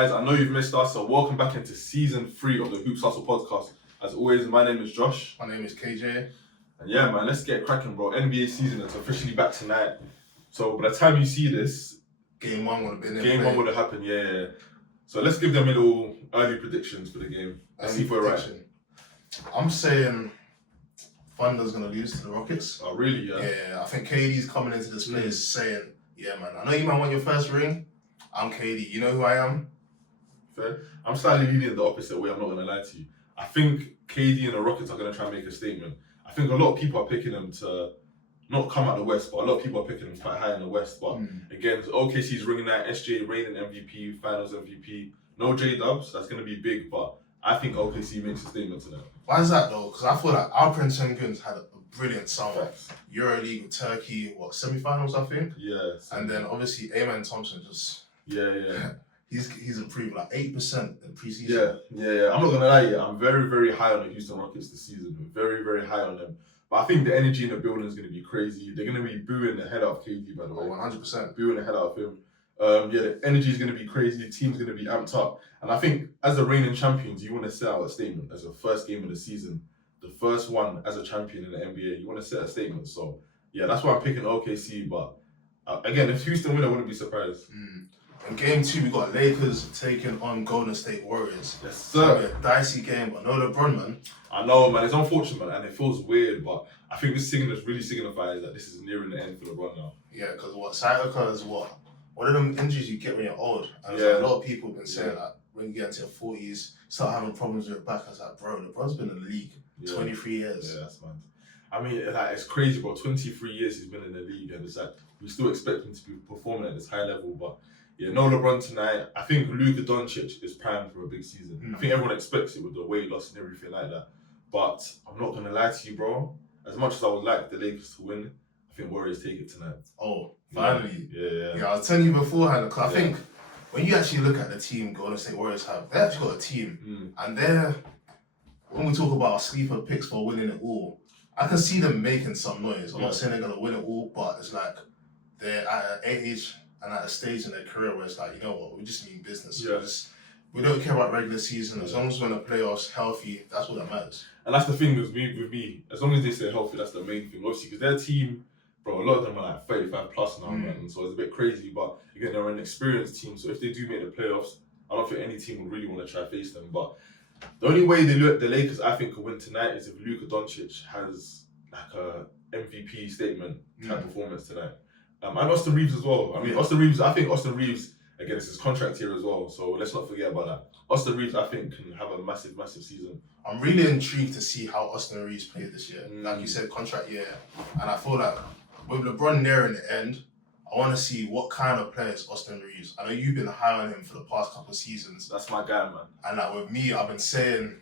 Guys, I know you've missed us, so welcome back into season 3 of the Hoops Hustle podcast. As always, my name is Josh. My name is KJ. And yeah, man, let's get cracking, bro. NBA season is officially back tonight. So by the time you see this, Game 1 would have been in Game 1 would have happened, yeah. So let's give them a little early predictions for the game. Let's see if we're right. I'm saying Thunder's going to lose to the Rockets. Oh, really? Yeah, I think KD's coming into this place saying, yeah, man, I know you might want your first ring. I'm KD. You know who I am? Fair. I'm slightly leaning the opposite way, I'm not going to lie to you. I think KD and the Rockets are going to try and make a statement. I think a lot of people are picking them to not come out the West, but a lot of people are picking them quite high in the West. But again, OKC's ringing that SJ reigning MVP, Finals MVP. No J-Dubs, that's going to be big, but I think OKC makes a statement tonight. Why is that though? Because I feel like Alperen Sengun's had a brilliant summer. Facts. EuroLeague with Turkey, semi-finals I think? Yeah. And then obviously Amen Thompson just... Yeah. He's improved like 8% in preseason. Yeah. I'm not going to lie, I'm very, very high on the Houston Rockets this season. Very, very high on them. But I think the energy in the building is going to be crazy. They're going to be booing the head out of KD, by the way. 100%. Booing the head out of him. The energy is going to be crazy. The team's going to be amped up. And I think as the reigning champions, you want to set out a statement as the first game of the season. The first one as a champion in the NBA. You want to set a statement. So, yeah, that's why I'm picking OKC. But, again, if Houston win, I wouldn't be surprised. In game 2, we got Lakers taking on Golden State Warriors. Yes, sir. It's a dicey game, but no LeBron, man. I know, man. It's unfortunate, man, and it feels weird, but I think this really signifies that this is nearing the end for LeBron now. Yeah, because sciatica is one of them injuries you get when you're old. And a lot of people have been saying that when you get into your 40s, start having problems with your back. I was like, bro, LeBron's been in the league 23 years. Yeah, that's mad. I mean, it's crazy, bro. 23 years he's been in the league, and it's like we still expect him to be performing at this high level, but. Yeah, no LeBron tonight. I think Luka Doncic is primed for a big season. I think everyone expects it with the weight loss and everything like that. But I'm not going to lie to you, bro. As much as I would like the Lakers to win, I think Warriors take it tonight. Oh, finally. Yeah, I was telling you beforehand, because I think when you actually look at the team Golden State Warriors have, they actually got a team. And when we talk about our sleeper picks for winning it all, I can see them making some noise. I'm not saying they're going to win it all, but it's like they're at an age and at a stage in their career where it's like, you know what, we just mean business. Yeah. We don't care about regular season. As long as we're in the playoffs healthy, that's what that matters. And that's the thing with me. As long as they stay healthy, that's the main thing. Obviously, because their team, bro, a lot of them are like 35 plus now, man. So it's a bit crazy. But again, they're an experienced team. So if they do make the playoffs, I don't think any team would really want to try to face them. But the only way the Lakers, I think, could win tonight is if Luka Doncic has like a MVP statement type performance tonight. And Austin Reeves as well. I think Austin Reeves, again, it's his contract here as well, so let's not forget about that. Austin Reeves, I think, can have a massive, massive season. I'm really intrigued to see how Austin Reeves played this year. Like you said, contract year. And I feel like with LeBron nearing the end, I want to see what kind of player is Austin Reeves. I know you've been high on him for the past couple of seasons. That's my guy, man. And like with me, I've been saying,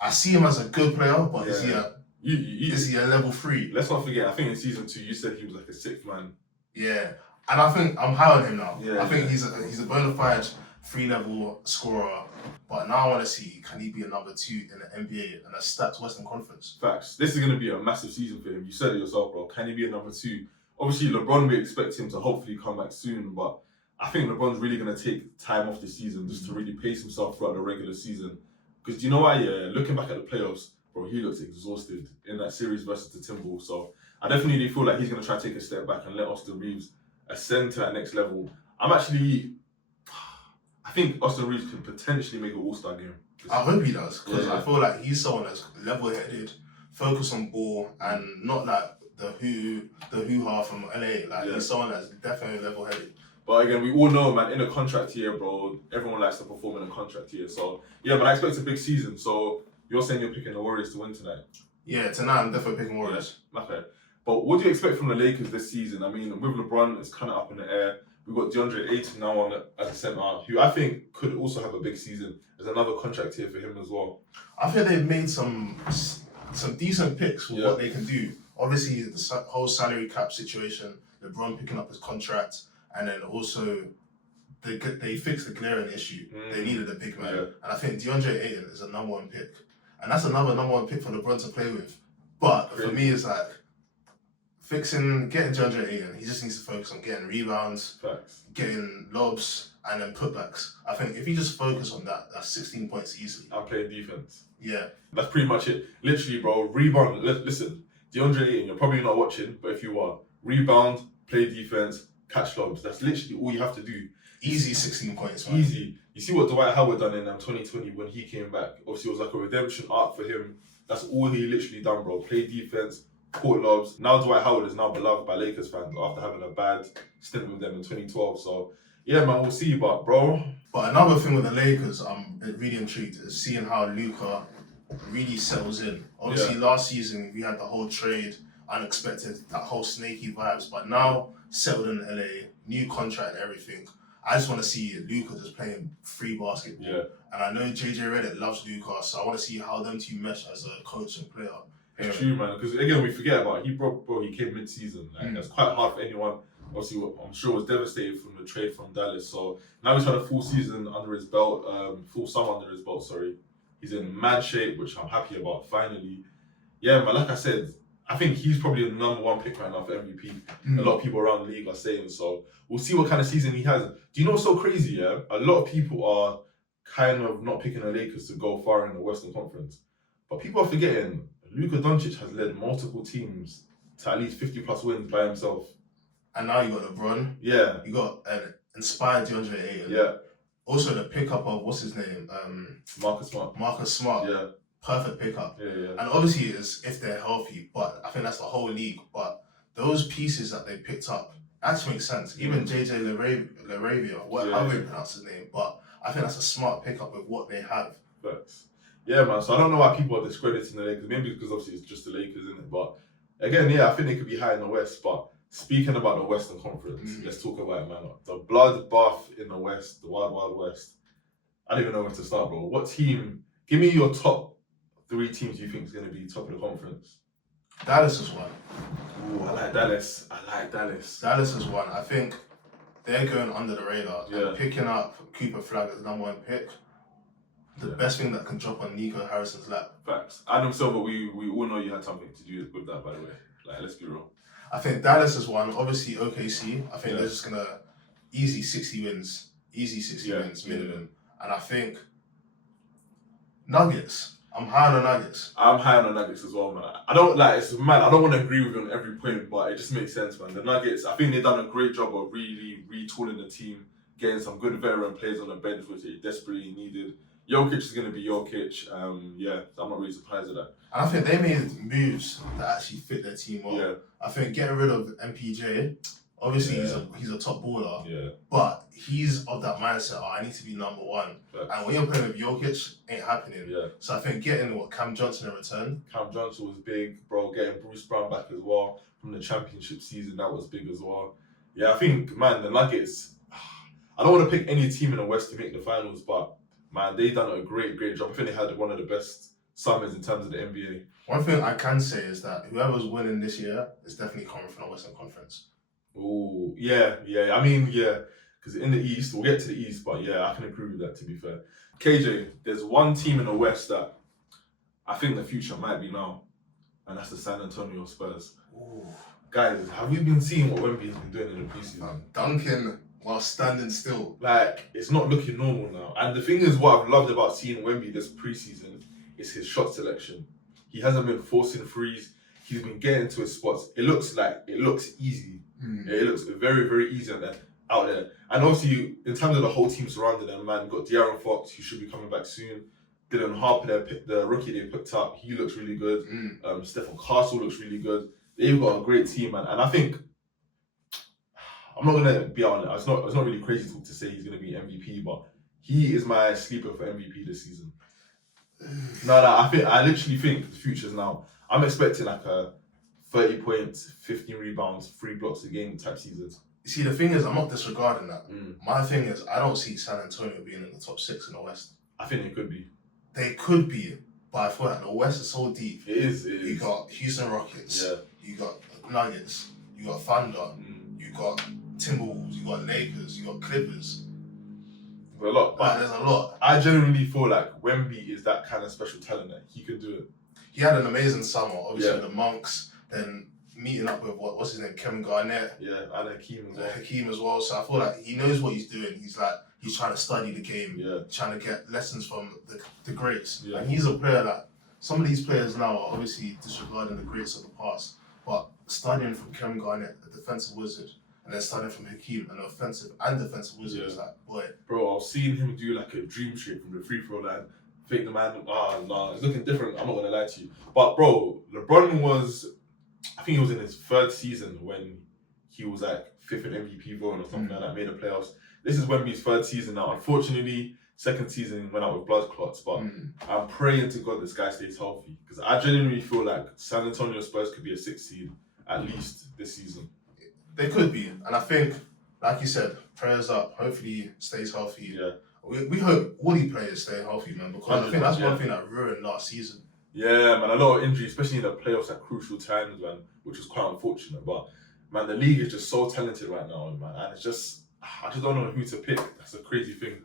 I see him as a good player, but is he a level 3? Let's not forget, I think in season 2 you said he was like a 6th man. Yeah. And I think I'm high on him now. I think he's a bona fide 3-level scorer. But now I want to see, can he be a number 2 in the NBA and a stacked Western Conference? Facts. This is going to be a massive season for him. You said it yourself, bro. Can he be a number 2? Obviously, LeBron, we expect him to hopefully come back soon, but I think LeBron's really going to take time off the season just to really pace himself throughout the regular season. Because you know why? Looking back at the playoffs, bro, he looks exhausted in that series versus the Timberwolves. So I definitely feel like he's going to try to take a step back and let Austin Reeves ascend to that next level. I think Austin Reeves can potentially make an all-star game. I hope he does, because I feel like he's someone that's level-headed, focused on ball, and not like the hoo-ha from LA. He's someone that's definitely level-headed. But again, we all know, man, in a contract year, bro, everyone likes to perform in a contract year. So, yeah, but I expect a big season. So, you're saying you're picking the Warriors to win tonight? Yeah, tonight I'm definitely picking Warriors. Yeah. Okay. But what do you expect from the Lakers this season? I mean, with LeBron, it's kind of up in the air. We've got DeAndre Ayton now on as a centre, who I think could also have a big season. There's another contract here for him as well. I think they've made some decent picks for what they can do. Obviously, the whole salary cap situation, LeBron picking up his contract, and then also they fixed the glaring issue. They needed a big man. And I think DeAndre Ayton is a number 1 pick. And that's another number 1 pick for LeBron to play with. But for me, it's like, getting DeAndre Ayton, he just needs to focus on getting rebounds, getting lobs, and then putbacks. I think if you just focus on that, that's 16 points easily. I'm playing defense. Yeah. That's pretty much it. Literally, bro, rebound. Listen, DeAndre Ayton, you're probably not watching, but if you are, rebound, play defense, catch lobs. That's literally all you have to do. Easy 16 points, man. Easy. You see what Dwight Howard done in 2020 when he came back? Obviously, it was like a redemption arc for him. That's all he literally done, bro. Play defense, court lobs. Now Dwight Howard is now beloved by Lakers fans after having a bad stint with them in 2012. So, yeah, man, we'll see. But, bro... But another thing with the Lakers, I'm really intrigued, is seeing how Luka really settles in. Obviously, last season, we had the whole trade, unexpected, that whole snaky vibes. But now, settled in LA, new contract and everything. I just want to see Luka just playing free basketball. Yeah. And I know JJ Redick loves Luka, so I want to see how them two mesh as a coach and player. It's true, man. Because, again, we forget about it. He came mid-season. Like, It's quite hard for anyone. Obviously, I'm sure was devastated from the trade from Dallas. So now he's had a full season under his belt, full summer under his belt, sorry. He's in mad shape, which I'm happy about, finally. Yeah, man, like I said, I think he's probably the number one pick right now for MVP. A lot of people around the league are saying so. We'll see what kind of season he has. Do you know what's so crazy, yeah? A lot of people are kind of not picking the Lakers to go far in the Western Conference. But people are forgetting, Luka Doncic has led multiple teams to at least 50-plus wins by himself. And now you got LeBron. Yeah. You got an inspired DeAndre Ayton. Yeah. Also the pickup of, what's his name? Marcus Smart. Yeah. Perfect pickup. Yeah. And obviously it's if they're healthy, but I think that's the whole league. But those pieces that they picked up actually make sense. Even JJ Laravia, however you pronounce his name, but I think that's a smart pickup with what they have. Facts. Yeah, man. So I don't know why people are discrediting the Lakers. Maybe because obviously it's just the Lakers, isn't it? But again, yeah, I think they could be high in the West. But speaking about the Western Conference, let's talk about it, man. The bloodbath in the West, the Wild Wild West. I don't even know where to start, bro. What team? Give me your top 3 teams you think is going to be top of the conference. Dallas is one. Ooh, I like Dallas. Dallas is one. I think they're going under the radar. Yeah. And picking up Cooper Flag as number 1 pick. The best thing that can drop on Nico Harrison's lap. Facts. Adam Silver, we all know you had something to do with that, by the way. Like, let's be real. I think Dallas is one. Obviously, OKC. I think they're just going to easy 60 wins. Easy 60 wins minimum. And I think Nuggets. I'm high on the Nuggets. I'm high on the Nuggets as well, man. I don't it's mad. I don't want to agree with you on every point, but it just makes sense, man. The Nuggets, I think they've done a great job of really retooling the team, getting some good veteran players on the bench, which they desperately needed. Jokic is going to be Jokic. I'm not really surprised at that. And I think they made moves that actually fit their team well. Yeah. I think getting rid of MPJ, obviously he's a top baller, but he's of that mindset, I need to be number 1. And when you're playing with Jokic, ain't happening. Yeah. So I think getting Cam Johnson in return. Cam Johnson was big, bro. Getting Bruce Brown back as well from the championship season, that was big as well. Yeah, I think, man, the Nuggets, I don't want to pick any team in the West to make the finals, but man, they done a great job. I think they had one of the best summers in terms of the NBA. One thing I can say is that whoever's winning this year is definitely coming from the Western Conference. Oh, yeah. I mean, because in the East, we'll get to the East, but yeah, I can agree with that, to be fair. KJ, there's one team in the West that I think the future might be now, and that's the San Antonio Spurs. Ooh. Guys, have you been seeing what Wemby has been doing in the preseason? Dunking while standing still. Like, it's not looking normal now. And the thing is, what I've loved about seeing Wemby this preseason is his shot selection. He hasn't been forcing threes. He's been getting to his spots. It looks easy. It looks very, very easy out there. And obviously, in terms of the whole team surrounding them, man, you've got De'Aaron Fox, who should be coming back soon. Dylan Harper, the rookie they picked up, he looks really good. Stephen Castle looks really good. They've got a great team, man. And I think, I'm not going to be on it. It's not really crazy talk to say he's going to be MVP, but he is my sleeper for MVP this season. No, I literally think the future's now. I'm expecting like a 30 points, 15 rebounds, 3 blocks a game type season. See, the thing is, I'm not disregarding that. My thing is, I don't see San Antonio being in the top 6 in the West. I think they could be. They could be, but I feel like the West is so deep. It is. You got Houston Rockets. Yeah. You got Nuggets. You got Thunder. You got Timberwolves. You got Lakers. You got Clippers. There's a lot. But there's a lot. I genuinely feel like Wemby is that kind of special talent that he can do it. He had an amazing summer, obviously with the Monks, then meeting up with what's his name, Kevin Garnett. Yeah, and Hakeem as well. Hakeem as well. So I feel like he knows what he's doing. He's like he's trying to study the game, Yeah. trying to get lessons from the greats. Yeah. And he's a player that some of these players now are obviously disregarding the greats of the past, but studying from Kevin Garnett, a defensive wizard, and then studying from Hakeem, an offensive and defensive wizard, is like, boy. Bro, I've seen him do like a dream shake from the free throw line, fake the man. Nah, it's looking different. I'm not gonna lie to you. But bro, LeBron was, I think he was in his 3rd season when he was like 5th in MVP voting or something like that, made the playoffs. This is Wemby's 3rd season now. Unfortunately, 2nd season went out with blood clots, but I'm praying to God this guy stays healthy because I genuinely feel like San Antonio Spurs could be a 6th seed at least this season. They could be, and I think, like you said, prayers up. Hopefully, he stays healthy. Yeah. We hope all the players stay healthy, man, because I think that's one thing that ruined last season. Yeah, man, a lot of injuries, especially in the playoffs at crucial times, man, which was quite unfortunate. But man, the league is just so talented right now, man, and it's just I just don't know who to pick. That's a crazy thing.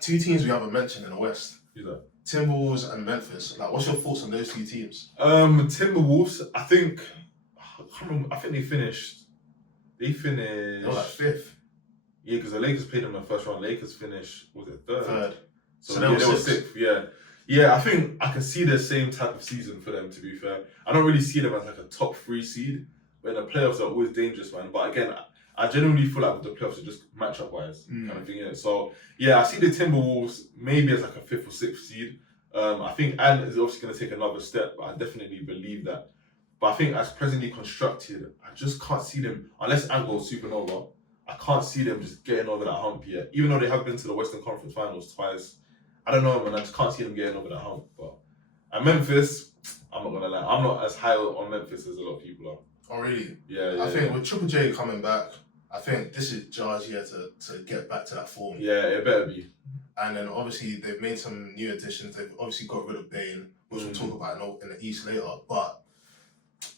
2 teams we haven't mentioned in the West. Who's that? Timberwolves and Memphis. Like, what's your thoughts on those 2 teams? Timberwolves. I think they finished. They were like 5th. Yeah, because the Lakers played them in the 1st round. Lakers finished, was it 3rd? So they were 6th. Yeah. Yeah, I think I can see the same type of season for them, to be fair. I don't really see them as like a top 3 seed, but in the playoffs are always dangerous, man. But again, I genuinely feel like with the playoffs, are just matchup wise kind of thing. Yeah. So yeah, I see the Timberwolves maybe as like a 5th or 6th seed. I think Ant is obviously going to take another step, but I definitely believe that. But I think as presently constructed, I just can't see them, unless Ant goes supernova, I can't see them just getting over that hump yet. Even though they have been to the Western Conference Finals twice. I don't know, man. I just can't see them getting over that hump. But at Memphis, I'm not going to lie, I'm not as high on Memphis as a lot of people are. Oh, really? Yeah. I think with Triple J coming back, I think this is Jar's year to get back to that form. Yeah, it better be. And then obviously they've made some new additions. They've obviously got rid of Bane, which we'll talk about in the East later. But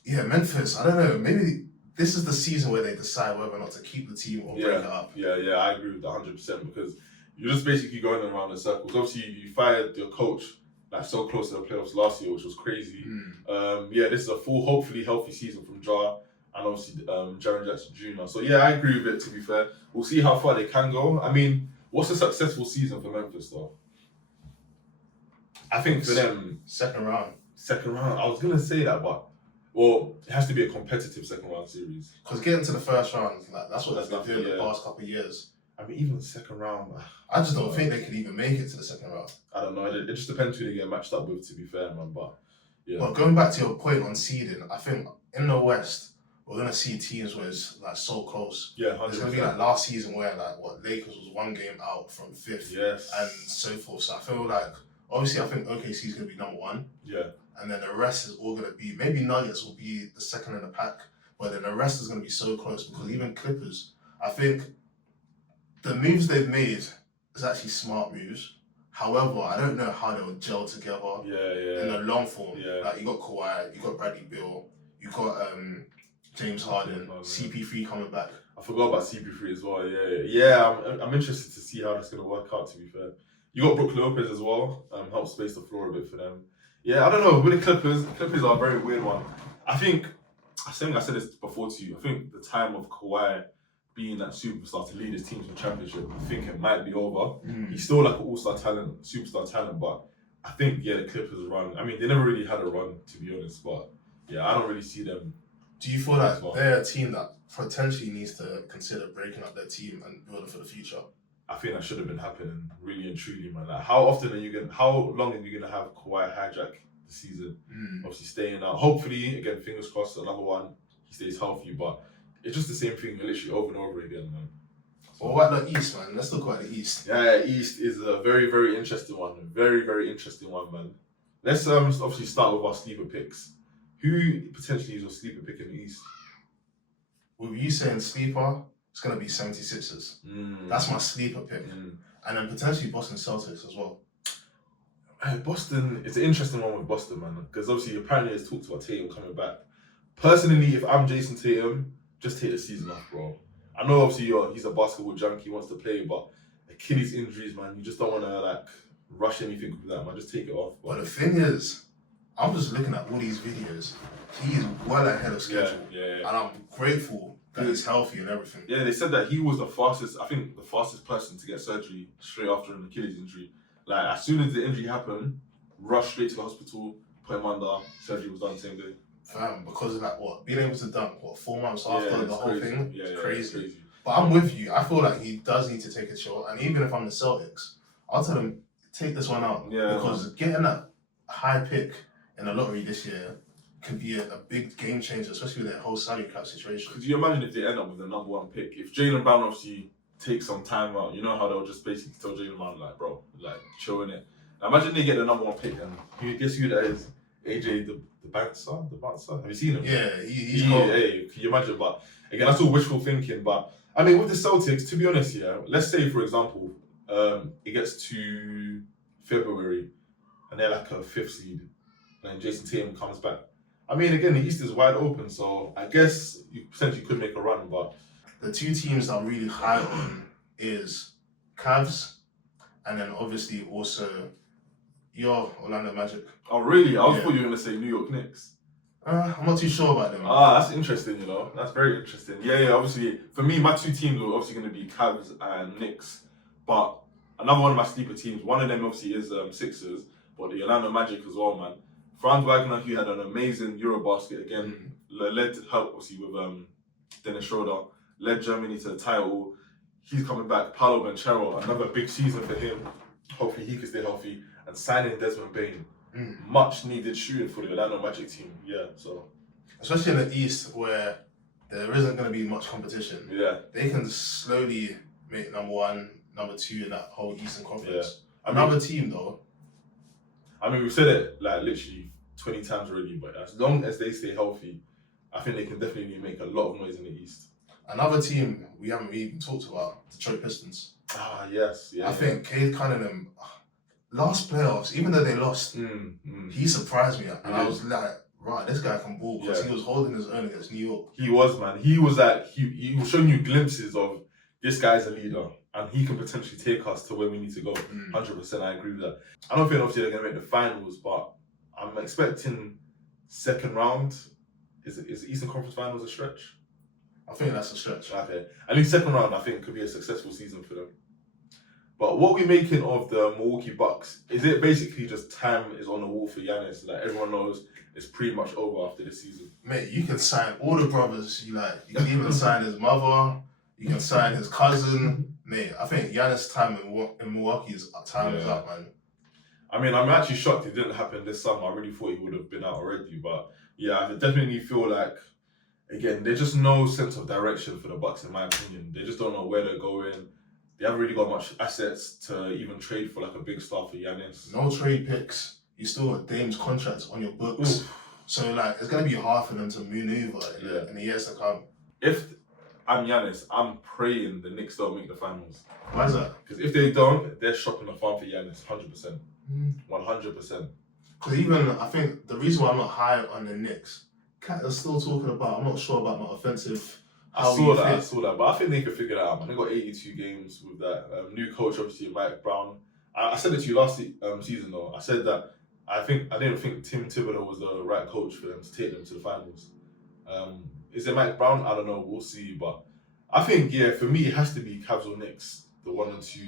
yeah, Memphis, I don't know. Maybe this is the season where they decide whether or not to keep the team or break it up. Yeah, I agree with that 100% because you're just basically going around in circles. Obviously, you fired your coach like so close to the playoffs last year, which was crazy. This is a full, hopefully healthy season from Jar and obviously Jaren Jackson Jr. So yeah, I agree with it, to be fair. We'll see how far they can go. I mean, what's a successful season for Memphis though? I think for them... Second round. I was going to say that, but well, it has to be a competitive second round series. Because getting to the 1st round, like, that's what they've been doing the past couple of years. I mean, even the second round, I just don't think they could even make it to the second round. I don't know. It just depends who they get matched up with, to be fair, man. But yeah. But going back to your point on seeding, I think in the West, we're gonna see teams where it's like so close. Yeah, 100%. It's gonna be like last season where Lakers was 1 game out from 5th. Yes. And so forth. So I feel like obviously I think OKC is gonna be number 1. Yeah. And then the rest is all gonna be maybe Nuggets will be the second in the pack, but then the rest is gonna be so close because even Clippers, I think the moves they've made is actually smart moves. However, I don't know how they'll gel together in the long form. Yeah. Like, you got Kawhi, you got Bradley Beal, you got James Harden, CP3 coming back. I forgot about CP3 as well. Yeah. I'm interested to see how that's gonna work out, to be fair. You got Brook Lopez as well. Help space the floor a bit for them. Yeah, I don't know. With the Clippers are a very weird one. I think I said this before to you. I think the time of Kawhi being that superstar to lead his team to the championship, I think it might be over. He's still like an all-star talent, superstar talent, but I think, the Clippers run. I mean, they never really had a run, to be honest, but I don't really see them. Do you feel like they're a team that potentially needs to consider breaking up their team and building for the future? I think that should have been happening, really and truly, man. Like, how long are you gonna have Kawhi hijack the season? Obviously staying out. Hopefully, again, fingers crossed, another one, he stays healthy, but it's just the same thing literally over and over again, man. Well, what about the East, man? Let's talk about the East. Yeah, East is a very, very interesting one. Very, very interesting one, man. Let's obviously start with our sleeper picks. Who potentially is your sleeper pick in the East? With you saying sleeper, it's going to be 76ers. That's my sleeper pick. And then potentially Boston Celtics as well. Boston, it's an interesting one with Boston, man. Because obviously, apparently, there's talks about Tatum coming back. Personally, if I'm Jason Tatum, just take the season off, bro. I know obviously he's a basketball junkie, he wants to play, but Achilles injuries, man, you just don't want to rush anything with that, man. Just take it off. But the thing is, I'm just looking at all these videos. He is well ahead of schedule. Yeah. And I'm grateful that he's healthy and everything. Yeah, they said that he was the fastest person to get surgery straight after an Achilles injury. Like, as soon as the injury happened, rushed straight to the hospital, put him under, surgery was done same day. Fam, because of that, being able to dunk, 4 months after the whole thing, it's crazy. But I'm with you. I feel like he does need to take a chill. And even if I'm the Celtics, I'll tell him, take this one out. Yeah. Because getting that high pick in the lottery this year can be a big game changer, especially with their whole salary cap situation. Could you imagine if they end up with the number 1 pick? If Jaylen Brown obviously takes some time out, you know how they'll just basically tell Jaylen Brown, like, bro, like, chill in it. Now, imagine they get the number 1 pick and guess who that is? AJ the bouncer? Have you seen him? Yeah, he's cold. Hey, can you imagine? But again, that's all wishful thinking. But I mean, with the Celtics, to be honest, yeah, let's say for example, it gets to February and they're like a 5th seed, and then Jason Tatum comes back. I mean, again, the East is wide open, so I guess you potentially could make a run. But the 2 teams that I'm really high on is Cavs, and then obviously also your Orlando Magic. Oh, really? I thought you were going to say New York Knicks. I'm not too sure about them. That's interesting, you know. That's very interesting. Yeah, obviously, for me, my 2 teams are obviously going to be Cavs and Knicks. But another one of my sleeper teams, one of them obviously is Sixers, but the Orlando Magic as well, man. Franz Wagner, he had an amazing Eurobasket again. Led help, obviously, with Dennis Schroeder. Led Germany to the title. He's coming back. Paolo Banchero, another big season for him. Hopefully he can stay healthy. And signing Desmond Bain. Much needed shooting for the Orlando Magic team. Yeah, so. Especially in the East where there isn't going to be much competition. Yeah. They can slowly make number 1, number 2 in that whole Eastern Conference. Yeah. Another team though. I mean, we've said it like literally 20 times already, but as long as they stay healthy, I think they can definitely make a lot of noise in the East. Another team we haven't even talked about, Detroit Pistons. Yes. Yeah. I think Cade Cunningham, last playoffs, even though they lost, he surprised me. And I was like, right, this guy can ball, because he was holding his own against New York. He was, man. He was like, he was showing you glimpses of this guy's a leader and he can potentially take us to where we need to go. 100%, I agree with that. I don't think obviously they're going to make the finals, but I'm expecting second round. Is Eastern Conference Finals a stretch? I think that's a stretch. Okay. At least second round, I think, could be a successful season for them. But what are we making of the Milwaukee Bucks? Is it basically just time is on the wall for Giannis? Like, everyone knows it's pretty much over after this season. Mate, you can sign all the brothers you like. You can even sign his mother. You can sign his cousin. Mate, I think Giannis' time in Milwaukee's time is up, man. I mean, I'm actually shocked it didn't happen this summer. I really thought he would have been out already. But yeah, I definitely feel like, again, there's just no sense of direction for the Bucks, in my opinion. They just don't know where they're going. They haven't really got much assets to even trade for like a big star for Giannis. No trade picks. You still got Dame's contracts on your books. Oof. So like, it's gonna be hard for them to maneuver in the years to come. If I'm Giannis, I'm praying the Knicks don't make the finals. Why is that? Because if they don't, they're shopping the farm for Giannis, 100%. 100%. Because even, I think the reason why I'm not high on the Knicks, Kat is still talking about, I'm not sure about my offensive. I saw that, but I think they could figure that out, man. They got 82 games with that. New coach, obviously, Mike Brown. I said it to you last season, though. I said that I didn't think Tim Thibodeau was the right coach for them to take them to the finals. Is it Mike Brown? I don't know. We'll see. But I think, for me, it has to be Cavs or Knicks, the 1 and 2,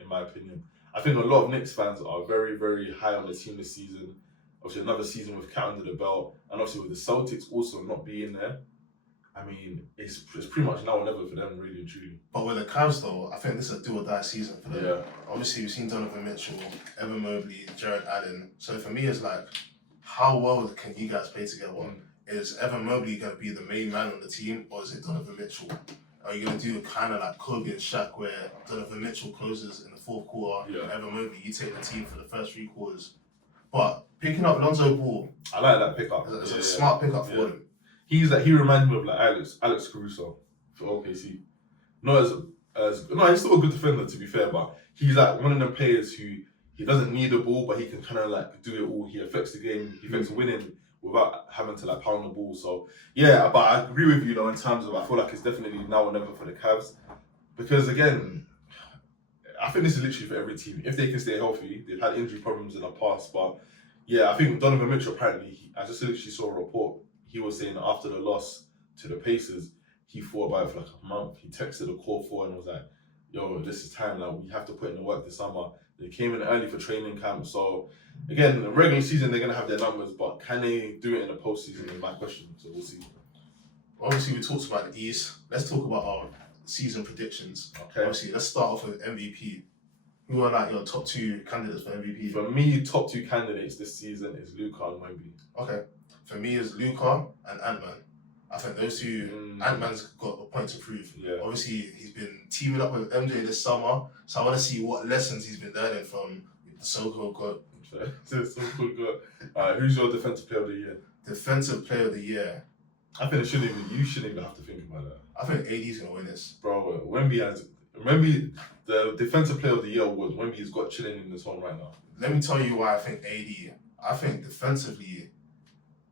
in my opinion. I think a lot of Knicks fans are very, very high on the team this season. Obviously, another season with Cat under the belt, and obviously with the Celtics also not being there. I mean, it's pretty much now or never for them, really and truly. But with the Cavs, though, I think this is a do or die season for them. Yeah. Obviously, we've seen Donovan Mitchell, Evan Mobley, Jared Allen. So for me, it's like, how well can you guys play together? Is Evan Mobley going to be the main man on the team, or is it Donovan Mitchell? Are you going to do kind of like Kobe and Shaq, where Donovan Mitchell closes in the 4th quarter, and Evan Mobley, you take the team for the first 3 quarters? But picking up Lonzo Ball, I like that pickup. It's a smart pickup for them. He reminds me of like Alex Caruso for OKC. Not no, he's still a good defender, to be fair, but he's like one of them players who he doesn't need the ball, but he can kind of like do it all. He affects the game. He affects winning without having to like pound the ball. So yeah, but I agree with you though in terms of I feel like it's definitely now or never for the Cavs, because again, I think this is literally for every team. If they can stay healthy, they've had injury problems in the past, but yeah, I think Donovan Mitchell apparently, I just literally saw a report. He was saying after the loss to the Pacers, he thought about it for like a month. He texted the core four and was like, "Yo, this is time. Like we have to put in the work this summer." They came in early for training camp, so again, the regular season they're gonna have their numbers, but can they do it in the postseason? Is my question. So we'll see. Obviously, we talked about the East. Let's talk about our season predictions. Okay. Obviously, let's start off with MVP. Who are like your top 2 candidates for MVP? For me, top 2 candidates this season is Luka and Wemby. Okay. For me, it's Luka and Ant-Man. I think those two, Ant-Man's got a point to prove. Yeah. Obviously, he's been teaming up with MJ this summer, so I want to see what lessons he's been learning from the so-called God. So-called God. Who's your defensive player of the year? Defensive player of the year. I think you shouldn't even have to think about that. I think AD's going to win this. Bro, Wemby, the defensive player of the year award, Wemby's got chilling in his home right now. Let me tell you why I think AD. I think defensively,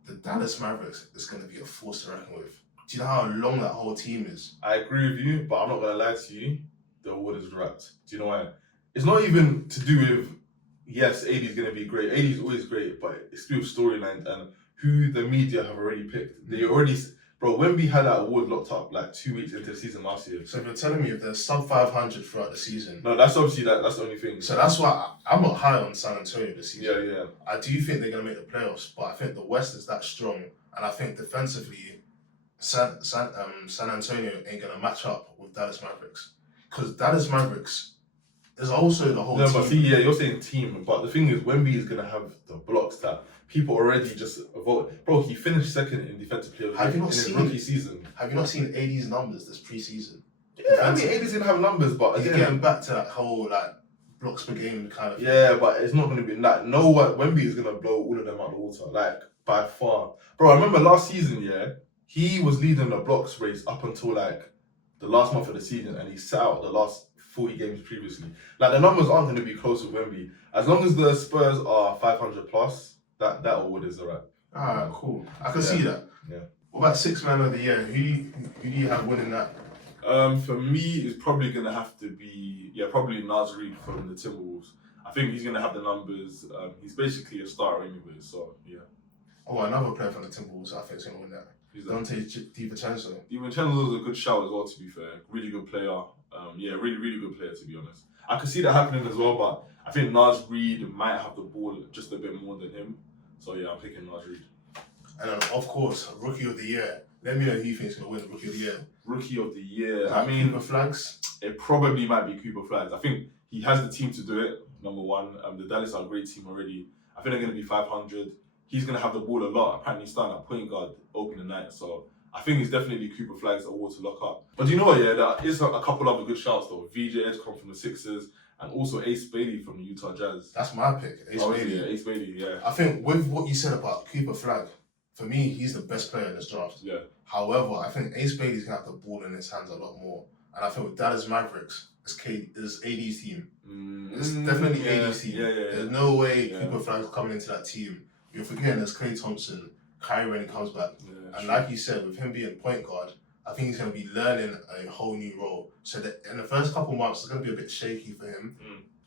the Dallas Mavericks is going to be a force to reckon with. Do you know how long that whole team is? I agree with you, but I'm not going to lie to you. The award is wrapped. Do you know why? It's not even to do with, yes, AD's going to be great. AD's always great, but it's to do with storylines and who the media have already picked. They already... Bro, Wemby had that award locked up like 2 weeks into the season last year. So if you're telling me if they're sub 500 throughout the season... No, that's obviously that's the only thing. So that's why I'm not high on San Antonio this season. Yeah. I do think they're going to make the playoffs, but I think the West is that strong. And I think defensively, San Antonio ain't going to match up with Dallas Mavericks. Because Dallas Mavericks is also the whole team. But see, yeah, you're saying team, but the thing is, Wemby is going to have the blocks that people already just vote. Bro, he finished second in defensive player in his rookie season. Have you not seen AD's numbers this preseason? Yeah, I mean, AD's going to have numbers, but he's again, getting back to that whole like blocks per game kind of thing. Yeah, but it's not going to be like, no one, Wemby is going to blow all of them out the water, like, by far. Bro, I remember last season, yeah, he was leading the blocks race up until like the last month of the season, and he sat out the last 40 games previously. Like, the numbers aren't going to be close with Wemby. As long as the Spurs are 500 plus, that award is alright. Alright, cool. I can see that. Yeah. What about 6th man of the year? Who do you have winning that? For me, it's probably going to have to be, probably Naz Reid from the Timberwolves. I think he's going to have the numbers. He's basically a star anyway, so yeah. Oh, another player from the Timberwolves I think is going to win that. Dante DiVincenzo. DiVincenzo is a good shout as well, to be fair. Really good player. Really, really good player, to be honest. I could see that happening as well, but I think Naz Reid might have the ball just a bit more than him. So yeah, I'm picking Naz Reid. And then, of course, Rookie of the Year. Let me know who you think is going to win Rookie of the Year. Rookie of the Year. I mean, Cooper Flags? It probably might be Cooper Flags. I think he has the team to do it, number one. The Dallas are a great team already. I think they're going to be 500. He's going to have the ball a lot. Apparently, he's starting at point guard opening night. So I think it's definitely Cooper Flags award to lock up. But you know what, yeah, there is a couple other good shouts though. VJ Edgecombe from the Sixers and also Ace Bailey from the Utah Jazz. That's my pick, Ace Bailey. Yeah, Ace Bailey, yeah. I think with what you said about Cooper Flag, for me, he's the best player in this draft. Yeah. However, I think Ace Bailey's going to have the ball in his hands a lot more. And I think with Dallas Mavericks, it's AD's team. It's definitely AD's team. Yeah. There's no way Cooper Flag's coming into that team. You're forgetting there's Klay Thompson, Kyrie when he comes back. Yeah, and like you said, with him being point guard, I think he's going to be learning a whole new role. So that in the first couple months, it's going to be a bit shaky for him.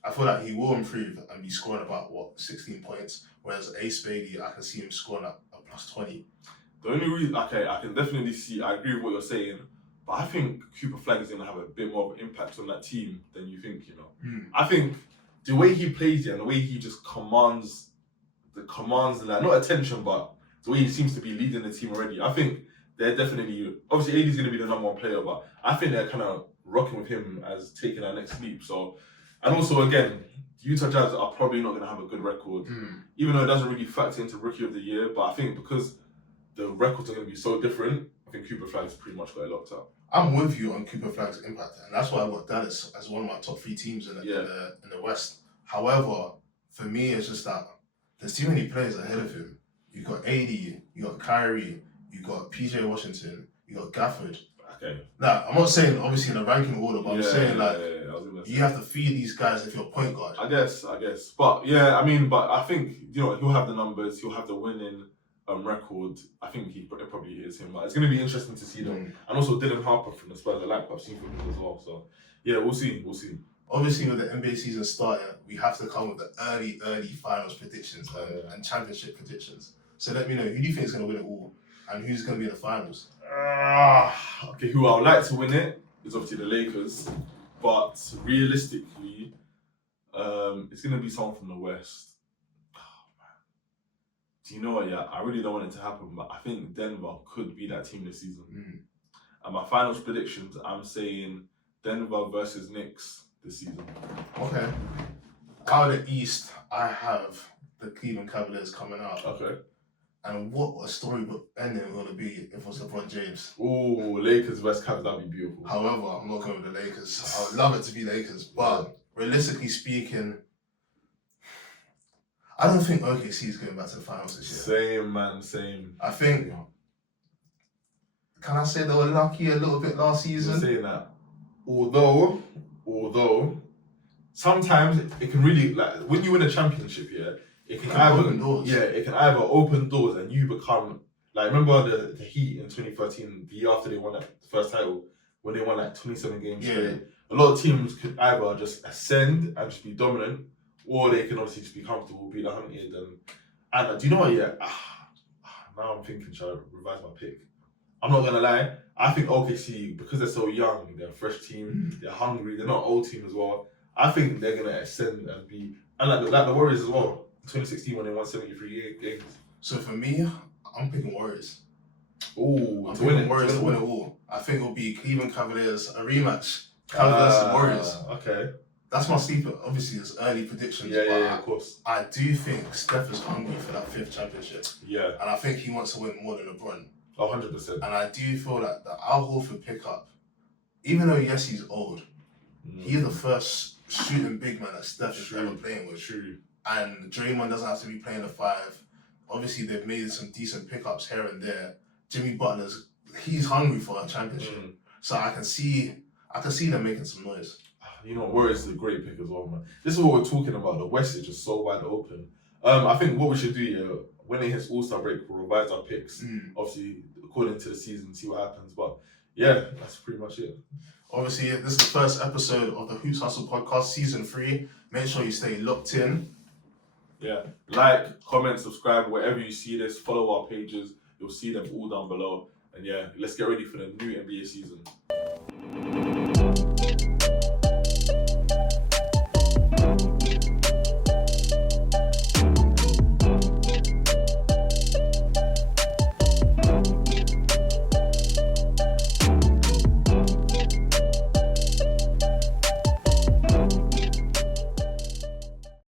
I feel like he will improve and be scoring about, 16 points. Whereas Ace Bailey, I can see him scoring at a plus 20. The only reason, I can definitely see, I agree with what you're saying, but I think Cooper Flag is going to have a bit more of an impact on that team than you think, I think the way he plays and the way he just commands like, not attention, but the way he seems to be leading the team already, I think they're definitely, obviously AD's going to be the number one player, but I think they're kind of rocking with him as taking that next leap. So, and also again, the Utah Jazz are probably not going to have a good record, even though it doesn't really factor into Rookie of the Year, but I think because the records are going to be so different, I think Cooper Flag's pretty much got it locked up. I'm with you on Cooper Flag's impact, and that's why I got Dallas as one of my top 3 teams in the West. However, for me, it's just that there's too many players ahead of him. You got AD, you got Kyrie, you got PJ Washington, you got Gafford. Okay. Now, I'm not saying obviously in the ranking order, but I'm saying you have to feed these guys if you're point guard. I guess. But yeah, I mean, but I think, he'll have the numbers, he'll have the winning record. I think it probably is him. But it's going to be interesting to see them. And also Dylan Harper from the Spurs, I like what I've seen from him as well. So yeah, we'll see. Obviously, with the NBA season starting, we have to come with the early finals predictions and championship predictions. So let me know, who do you think is going to win it all? And who's going to be in the finals? Okay, who I would like to win it is obviously the Lakers, but realistically, it's going to be someone from the West. Do you know what? Yeah, I really don't want it to happen, but I think Denver could be that team this season. And my finals predictions, I'm saying Denver versus Knicks this season. Okay. Out of the East, I have the Cleveland Cavaliers coming out. Okay. And what a storybook ending going to be if it was LeBron James. Oh, Lakers versus Cavs, that'd be beautiful. However, I'm not going with the Lakers. I would love it to be Lakers, but realistically speaking, I don't think OKC is going back to the finals this year. Same, man, same. I think, can I say they were lucky a little bit last season? You're saying that. Although, sometimes it can really, like, when you win a championship, it can either open doors. Yeah, it can either open doors and you become, like, remember the Heat in 2013, the year after they won that first title, when they won like 27 games straight. A lot of teams could either just ascend and just be dominant, or they can obviously just be comfortable, be hunted. And do you know what? Yeah, now I'm thinking, should I revise my pick? I'm not gonna lie. I think OKC, because they're so young, they're a fresh team, they're hungry, they're not an old team as well. I think they're gonna ascend and be, and like the Warriors as well. 2016 when they won 73 games. So for me, I'm picking Warriors. Oh, I'm picking Warriors to win it all. I think it'll be Cleveland Cavaliers, a rematch. Cavaliers and Warriors. Okay. That's my sleeper. Obviously, it's early predictions. Yeah, of course. I do think Steph is hungry for that 5th championship. Yeah. And I think he wants to win more than LeBron. 100%. And I do feel that the Al Horford pickup, even though yes he's old, he's the first shooting big man that Steph is ever playing with. True. And Draymond doesn't have to be playing the 5. Obviously, they've made some decent pickups here and there. Jimmy Butler's, he's hungry for a championship. So I can see them making some noise. You know, Warriors is a great pick as well, man. This is what we're talking about. The West is just so wide open. I think what we should do, when it hits All-Star break, we'll revise our picks. Obviously, according to the season, see what happens. But yeah, that's pretty much it. Obviously, this is the first episode of the Hoops Hustle podcast, season 3. Make sure you stay locked in. Yeah, like, comment, subscribe, wherever you see this, follow our pages. You'll see them all down below. And yeah, let's get ready for the new NBA season.